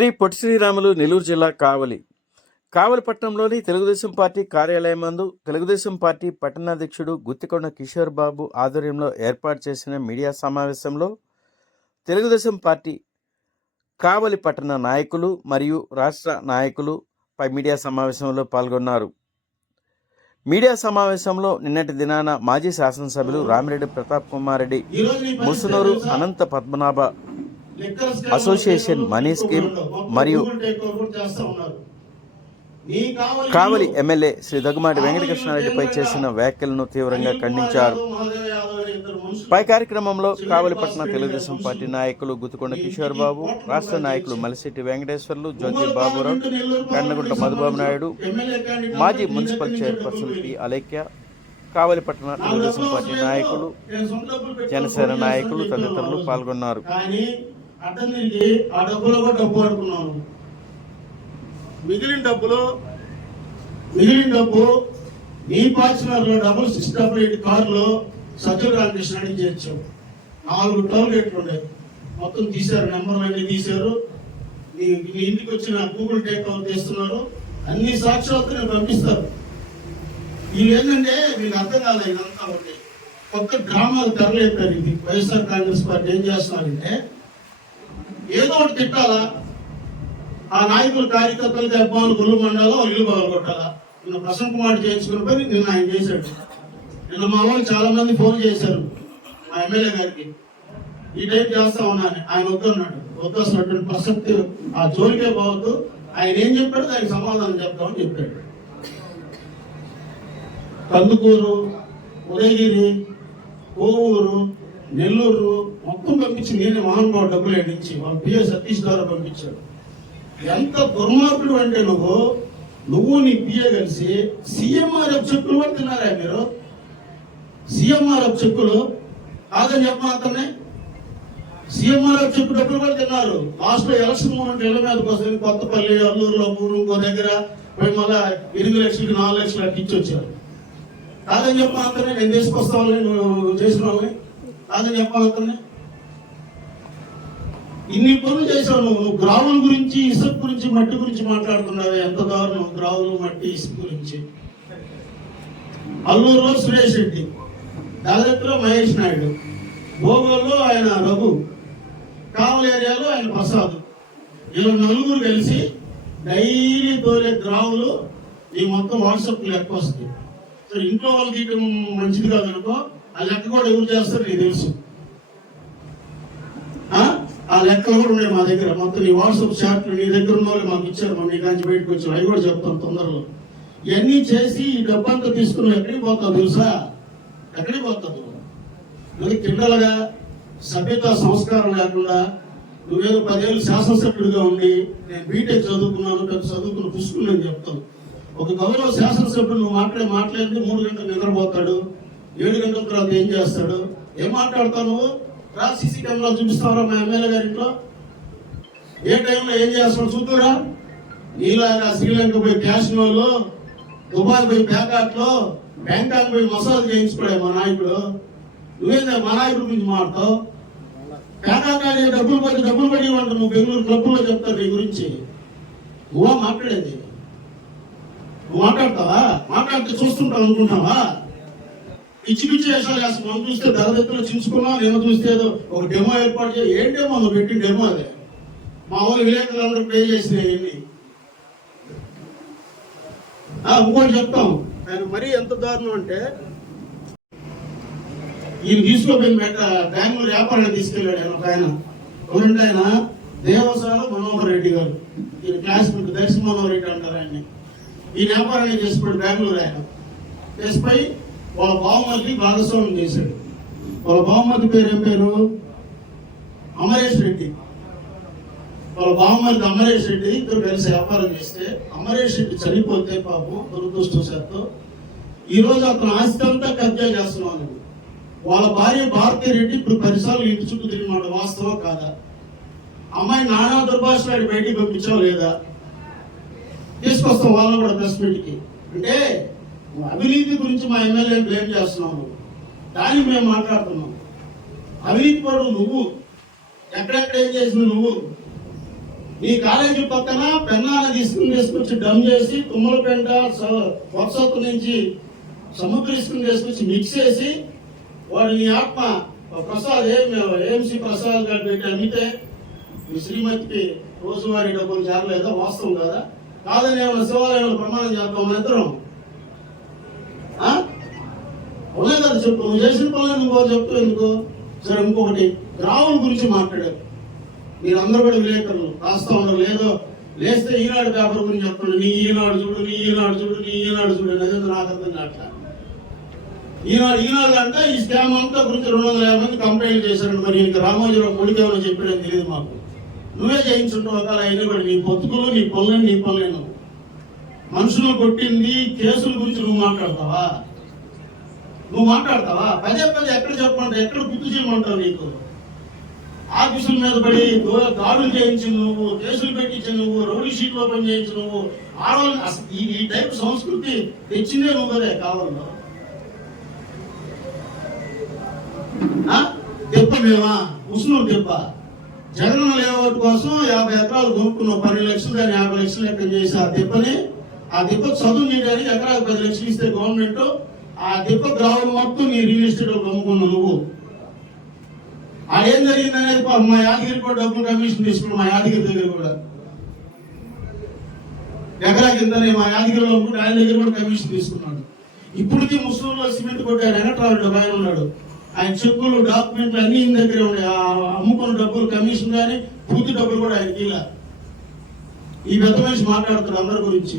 శ్రీ పొట్టి శ్రీరాములు నెల్లూరు జిల్లా కావలి. కావలిపట్నంలోని తెలుగుదేశం పార్టీ కార్యాలయం నందు తెలుగుదేశం పార్టీ పట్టణాధ్యక్షుడు గుత్తికొండ కిషోర్ బాబు ఆధ్వర్యంలో ఏర్పాటు చేసిన మీడియా సమావేశంలో తెలుగుదేశం పార్టీ కావలి పట్టణ నాయకులు మరియు రాష్ట్ర నాయకులు పై మీడియా సమావేశంలో పాల్గొన్నారు. మీడియా సమావేశంలో నిన్నటి దినాన మాజీ శాసనసభ్యులు Ramireddy Pratap Kumar Reddy Musunuru Anantha Padmanabha association money scheme మరియు కావలి ఎమ్మెల్యే శ్రీ దగ్గుమాటి వెంకటకృష్ణారెడ్డిపై చేసిన వ్యాఖ్యలను తీవ్రంగా ఖండించారు. పై కార్యక్రమంలో కావలి పట్టణ తెలుగుదేశం పార్టీ నాయకులు గుత్తుకొండ కిషోర్ బాబు రాష్ట్ర నాయకులు మలిశెట్టి వెంకటేశ్వర్లు జ్యోతి బాబురావు కండగుంట మధుబాబు నాయుడు మాజీ municipal chairperson P Alekhya Kavali పట్టణ తెలుగుదేశం పార్టీ నాయకులు జనసేన నాయకులు తదితరులు పాల్గొన్నారు. తిరిగి ఆ డబ్బులో కూడా డబ్బు ఆడుకున్నాను మిగిలిన డబ్బులు? మిగిలిన డబ్బు నీ పార్టీలో డబుల్ సిక్స్ డబుల్ ఎయిట్ కారులో సజ్జల రామకృష్ణ అడిగి చేర్చాం నాలుగు టోల్ గేట్లు ఉండేవి మొత్తం తీశారు నెంబర్లు అన్ని తీశారు. మీ ఇంటికి వచ్చిన గూగుల్ టేక్ అవుట్ చేస్తున్నారు అన్ని సాక్షాత్తు నేను పంపిస్తారు. వీళ్ళు ఏంటంటే మీకు అర్థం కాలేదు ఇదంతా ఒకటి. కొత్త డ్రామాలు తెరలేపారు ఇది. వైఎస్ఆర్ కాంగ్రెస్ పార్టీ ఏం చేస్తున్నారంటే ఏదో ఒకటి తిట్టాలా? ఆ నాయకులు కార్యకర్తలకి అభిమానులు గుళ్ళు మండాలో ఇల్లు పగలగొట్టాలా నిన్న ప్రసన్న కుమార్ చేయించుకుని పోయి నిన్న ఆయన చేశాడు. నిన్న మా వాళ్ళు చాలా మంది ఫోన్ చేశారు మా ఎమ్మెల్యే గారికి. ఈ టైం చేస్తా ఉన్నాను. ఆయన వద్దన్నాడు. వద్దొస్తున్నటువంటి ప్రసక్తి ఆ జోలికే పోవద్దు. ఆయన ఏం చెప్పాడు దానికి సమాధానం చెప్తామని చెప్పాడు. కందుకూరు ఉదయగిరి కోవూరు నెల్లూరు మొత్తం పంపించి నేను బాబు డబ్బులు ఏడించి వాళ్ళ పిఏ సతీష్ ద్వారా పంపించాడు. ఎంత దుర్మార్గుడు అంటే నువ్వు నువ్వు నీ పిఏ కలిసి సీఎంఆర్ఎఫ్ చెక్కులు కూడా తిన్నారా మీరు? సీఎంఆర్ఎఫ్ చెక్కులు కాదని చెప్పమాత్రమే సీఎంఆర్ఎఫ్ చెక్కు డబ్బులు కూడా తిన్నారు. లాస్ట్లో ఎలక్షన్ మూమెంట్ ఇళ్ళ మీదకి వస్తుంది కొత్తపల్లి అల్లూరులో ఊరు ఇంకో దగ్గర పోయి మళ్ళా ఎనిమిది లక్షలకి నాలుగు లక్షలు అట్లా ఇచ్చి వచ్చారు కాదని చెప్పమాత్రమే నేను తీసుకొస్తామని నువ్వు చేసిన వాళ్ళని. కాదని చెప్పాలి ఇన్ని పనులు చేశావు నువ్వు. నువ్వు గ్రావుల గురించి ఇసుక గురించి మట్టి గురించి మాట్లాడుతున్నావు. ఎంత దారుణం. గ్రావులు మట్టి ఇసుక గురించి. అల్లూరులో సురేష్ రెడ్డి దాదాపులో మహేష్ నాయుడు భోగోల్లో ఆయన రఘు కావల ఏరియాలో ఆయన ప్రసాద్. ఇలా నలుగురు కలిసి డైలీ తోలే గ్రావులు ఈ మొత్తం వాట్సాప్ లెక్క వస్తుంది. సరే ఇంట్లో వాళ్ళకి మంచిది కాదనుకో ఆ లెక్క కూడా ఎవరు చేస్తారు నీకు తెలుసు? ఆ? లెక్కలు కూడా ఉన్నాయి మా దగ్గర. మొత్తం నీ వాట్సాప్ చాట్లు నీ దగ్గర ఉన్న వాళ్ళు మాకు ఇచ్చారు. మా మీ కాంచి బయటకు వచ్చారు. అవి కూడా చెప్తాం తొందరలో. ఇవన్నీ చేసి ఈ డబ్బంతా తీసుకుని ఎక్కడికి పోతావు తెలుసా? ఎక్కడికి పోతావు నువ్వు? క్రిమినల్గా సభ్యత సంస్కారం లేకుండా నువ్వేదో పదేళ్ళు శాసనసభ్యుడిగా ఉండి నేను బీటెక్ చదువుకున్నాను పెద్ద చదువుకున్న పుస్తకం చెప్తాను. ఒక గౌరవ శాసనసభ్యుడు నువ్వు మాట్లాడే మాట్లాడితే మూడు గంటలు నిద్రపోతాడు. ఏడు గంటల తర్వాత ఏం చేస్తాడు? ఏం మాట్లాడతావు నువ్వు? రా సీసీ కెమెరాలు చూపిస్తావరా మా ఎమ్మెల్యే గారింట్లో ఏ టైంలో ఏం చేస్తాడు చూద్దురా నీలాగా శ్రీలంక పోయి క్యాసినోలో దుబాయ్ పోయి బ్యాంకాక్లో బ్యాంకాక్ పోయి మసాజ్ చేయించుకోలే మా నాయకుడు. నువ్వేందా మా నాయకుడి గురించి మాట్లాడతావు? బ్యాంకాక్ డబ్బులు పడి డబ్బులు పడి ఇవ్వండి నువ్వు బెంగళూరు క్లబ్లో చెప్తావు నీ గురించి. నువ్వా మాట్లాడేది? నువ్వు మాట్లాడతావా? మాట్లాడితే చూస్తుంటావు అనుకుంటావా? పిచ్చి వేషాలు వేస్తాం మనం చూస్తే ధరదెత్తులు చించుకున్నాం నేను చూస్తే ఏదో ఒక డెమో ఏర్పాటు చేయ ఏం డెమో పెట్టిన డెమో అదే. మా వాళ్ళు విలేకరులందరూ పే చేసినాయి అవన్నీ. ఆ, ఇంకోటి చెప్తాం. ఆయన మరీ ఎంత దారుణం అంటే ఈయన తీసుకోపోయిన బెట్ట బెంగళూరు వ్యాపారాన్ని తీసుకెళ్ళాడు ఆయన ఒక ఆయన. ఎవరంటే ఆయన? దేవసాల మనోహర్ రెడ్డి గారు. ఈయన క్లాస్మేట్ దర్శన మనోహర్ రెడ్డి అంటారు ఆయన్ని. ఈ వ్యాపారాన్ని చేసిపోయాడు బెంగళూరు ఆయన. చేసిపోయి వాళ్ళ బావమర్ది భాగస్వామ్యం చేశాడు. వాళ్ళ బావమర్ది పేరు ఏం పేరు? అమరేష్ రెడ్డి. వాళ్ళ బావమర్ది అమరేష్ రెడ్డి ఇద్దరు కలిసి వ్యాపారం చేస్తే అమరేష్ రెడ్డి చనిపోతే పాపం దురదృష్టవశాత్తు ఈరోజు అతను ఆస్తి అంతా కబ్జా చేస్తున్నాను వాళ్ళ భార్య భారతీ రెడ్డి ఇప్పుడు పరిసరాలు ఇంటి చుట్టూ తిరిగినాడు వాస్తవం కాదా? అమ్మాయి నానా దుర్భాషలాడి బయటికి పంపించావు లేదా? తీసుకొస్తాం వాళ్ళు కూడా ప్రెస్ మీట్కి. అంటే అవినీతి గురించి మా ఎమ్మెల్యే బ్లేమ్ చేస్తున్నావు దాన్ని మేము మాట్లాడుతున్నాం. అవినీతి పడు నువ్వు. ఎక్కడెక్కడ ఏం చేసిన నువ్వు? నీ కాలేజీ పక్కన పెన్నాల తీసుకుని తీసుకొచ్చి డమ్ చేసి తుమ్మలపెంట వర్షపు నుంచి సముద్ర ఇసుకుని తీసుకొచ్చి మిక్స్ చేసి వాడు నీ ఆత్మ ప్రసాద్ ఏం ఏఎంసి ప్రసాద్ గారు పెట్టి అమ్మితే మీ శ్రీమతికి రోజువారీ డబ్బులు చేరలేదా వాస్తవం కదా? కాదని ఏమైనా శివాలయంలో ప్రమాణం చేద్దాం మన ఇద్దరం ఆ? కదా చెప్పు? నువ్వు చేసిన పనులు నువ్వు చెప్తూ ఎందుకు? సరే ఇంకొకటి. గ్రామం గురించి మాట్లాడారు మీరందరూ కూడా విలేకరులు. రాస్తా ఉన్నారు. లేదో లేస్తే ఈనాడు పేపర్ గురించి చెప్పండి నీ ఈనాడు చూడు నీ ఈనాడు చూడు నీ ఈనాడు చూడు. అనేది నాకు అర్థం కావట్లా? ఈనాడు ఈనాడు అంటే ఈ స్కామ్ అంతా గురించి రెండు వందల యాభై మంది కంప్లైంట్ చేశారు మరి ఇంకా రామోజీరావు కొడుకు ఏమైనా చెప్పాడని తెలియదు మాకు. నువ్వే చేయించుంటావు ఒకవేళ అయినా కూడా నీ బతుకులు నీ పనులని నీ పనులేను? మనుషులు కొట్టింది కేసుల గురించి నువ్వు మాట్లాడతావా? నువ్వు మాట్లాడతావా? పదే పదే ఎక్కడ చెప్పమంటావు? ఎక్కడ గుర్తు చేయమంటావు నీకు? ఆఫీసుల మీద పడి దాడులు చేయించి నువ్వు కేసులు పెట్టించి నువ్వు రౌడీ షీట్ ఓపెన్ చేయించి నువ్వు ఆడవాళ్ళు అసలు ఈ టైప్ సంస్కృతి తెచ్చిందే నువ్వు కదే కావాలో ఆ? దెబ్బ మేమా? ఉసులు దెబ్బ. జగన్ లేఅవుట్ కోసం యాభై ఎకరాలు కొనుక్కున్నావు. పన్నెండు లక్షలు దాన్ని యాభై లక్షలు లెక్క చేసి ఆ దెబ్బని ఆ దెబ్బ చదువు చేయడానికి ఎకరాకు పది లక్షలు ఇస్తే గవర్నమెంట్ ఆ దెబ్బ గ్రామం మొత్తం నీ రియల్ ఎస్టేట్ అమ్ముకున్నావు నువ్వు. అదేం జరిగిందనేది మా యాదగిరి కూడా డబ్బులు కమిషన్ తీసుకున్నాం మా యాదగిరి దగ్గర కూడా. ఎకరా కిందనే మా యాదగిరిలో అమ్ముకుంటే ఆయన దగ్గర కూడా కమిషన్ తీసుకున్నాడు. ఇప్పటికీ ముస్లింలో సిమెంట్ కొట్టారు వెనట్రాడు ఆయన ఉన్నాడు. ఆయన చెక్కులు డాక్యుమెంట్లు అన్ని ఈయన దగ్గరే ఉన్నాయి. ఆ అమ్ముకున్న డబ్బులు కమిషన్ కానీ పూర్తి డబ్బులు కూడా ఆయన ఇలా. ఈ పెద్ద మనిషి మాట్లాడుతారు అందరి గురించి.